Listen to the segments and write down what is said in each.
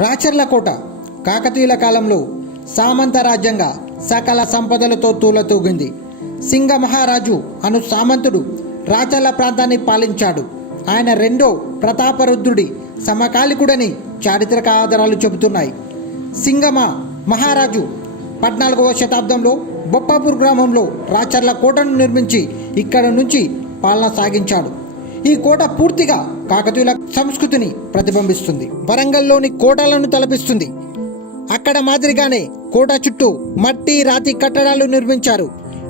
రాచర్ల కోట కాకతీయుల కాలంలో సామంత రాజ్యంగా సకల సంపదలతో తూలతూగింది. సింగ మహారాజు అను సామంతుడు రాచర్ల ప్రాంతాన్ని పాలించాడు. ఆయన రెండో ప్రతాపరుద్రుడి సమకాలికుడని చారిత్రక ఆధారాలు చెబుతున్నాయి. సింగమ మహారాజు 14వ శతాబ్దంలో బొప్పాపూర్ గ్రామంలో రాచర్ల కోటను నిర్మించి ఇక్కడ నుంచి పాలన సాగించాడు. ఈ కోట పూర్తిగా కాకతీయుల సంస్కృతిని ప్రతిబింబిస్తుంది. వరంగల్లోని కోటలను తలపిస్తుంది. అక్కడ మాదిరిగానే కోట చుట్టూ మట్టి రాతి కట్టడాలు నిర్మించారు.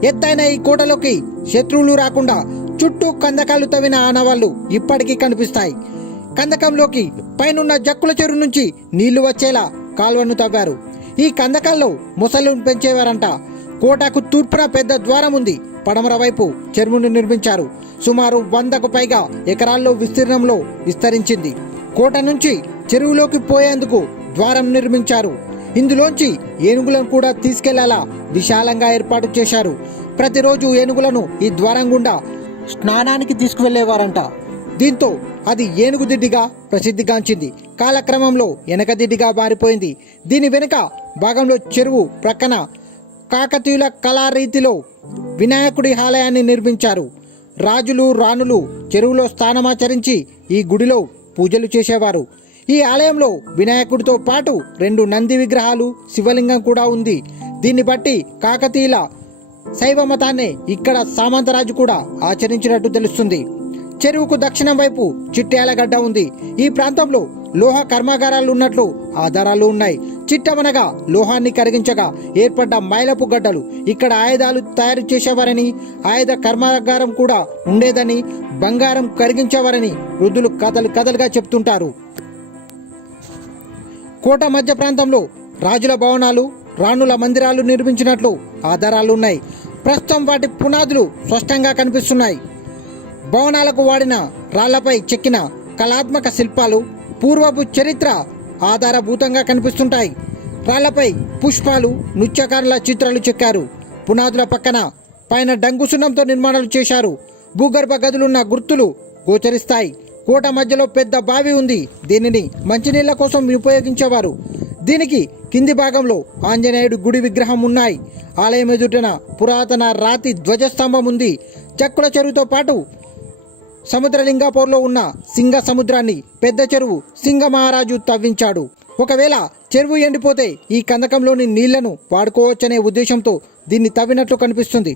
ఎత్తైన ఈ కోటలోకి శత్రువులు రాకుండా చుట్టూ కందకాలు తవ్విన ఆనవాళ్లు ఇప్పటికీ కనిపిస్తాయి. కందకంలోకి పైనున్న జక్కుల చెరువు నుంచి నీళ్లు వచ్చేలా కాల్వను తవ్వారు. ఈ కందకాల్లో మొసళ్ళను పెంచేవారంట. కోటకు తూర్పున పెద్ద ద్వారం ఉంది. పడమర వైపు చెరువును నిర్మించారు. సుమారు 100కు పైగా ఎకరాల్లో విస్తీర్ణంలో విస్తరించింది. కోట నుంచి చెరువులోకి పోయేందుకు ద్వారం నిర్మించారు. ఇందులోంచి ఏనుగులను కూడా తీసుకెళ్లేలా విశాలంగా ఏర్పాటు చేశారు. ప్రతిరోజు ఏనుగులను ఈ ద్వారం గుండా స్నానానికి తీసుకువెళ్లేవారంట. దీంతో అది ఏనుగు దిడ్డిగా ప్రసిద్ధిగాంచింది. కాలక్రమంలో వెనక దిడ్డిగా మారిపోయింది. దీని వెనుక భాగంలో చెరువు ప్రక్కన కాకతీయుల కళారీతిలో వినాయకుడి ఆలయాన్ని నిర్మించారు. రాజులు రాణులు చెరువులో స్నానమాచరించి ఈ గుడిలో పూజలు చేసేవారు. ఈ ఆలయంలో వినాయకుడితో పాటు 2 నంది విగ్రహాలు, శివలింగం కూడా ఉంది. దీన్ని బట్టి కాకతీయుల శైవ మతాన్ని ఇక్కడ సామంతరాజు కూడా ఆచరించినట్టు తెలుస్తుంది. చెరువుకు దక్షిణం వైపు చిట్యాలగడ్డ ఉంది. ఈ ప్రాంతంలో లోహ కర్మాగారాలు ఉన్నట్లు ఆధారాలు ఉన్నాయి. చిట్టమనగా లోహాన్ని కరిగించగా ఏర్పడ్డ మైలపు గడ్డలు. ఇక్కడ ఆయుధాలు తయారు చేసేవారని, ఆయుధ కర్మాగారం కూడా ఉండేదని, బంగారం కరిగించేవారని వృద్ధులు కథలుగా చెప్తుంటారు. కోట మధ్య ప్రాంతంలో రాజుల భవనాలు, రాణుల మందిరాలు నిర్మించినట్లు ఆధారాలు ఉన్నాయి. ప్రస్తుతం వాటి పునాదులు స్పష్టంగా కనిపిస్తున్నాయి. భవనాలకు వాడిన రాళ్లపై చెక్కిన కళాత్మక శిల్పాలు పూర్వపు చరిత్ర ఆధారభూతంగా కనిపిస్తుంటాయి. రాళ్లపై పుష్పాలు, నృత్యకారుల చిత్రాలు చెక్కారు. పునాదుల పక్కన పైన డంగు సున్నంతో నిర్మాణాలు చేశారు. భూగర్భ గదులున్న గుర్తులు గోచరిస్తాయి. కోట మధ్యలో పెద్ద బావి ఉంది. దీనిని మంచినీళ్ల కోసం ఉపయోగించేవారు. దీనికి కింది భాగంలో ఆంజనేయుడు గుడి విగ్రహం ఉన్నాయి. ఆలయం ఎదుటన పురాతన రాతి ధ్వజస్తంభం ఉంది. చెక్కుల చెరువుతో పాటు సముద్రలింగాపూర్లో ఉన్న సింగ సముద్రాన్ని పెద్ద చెరువు సింగ మహారాజు తవ్వించాడు. ఒకవేళ చెరువు ఎండిపోతే ఈ కందకంలోని నీళ్లను వాడుకోవచ్చనే ఉద్దేశంతో దీన్ని తవ్వినట్లు కనిపిస్తుంది.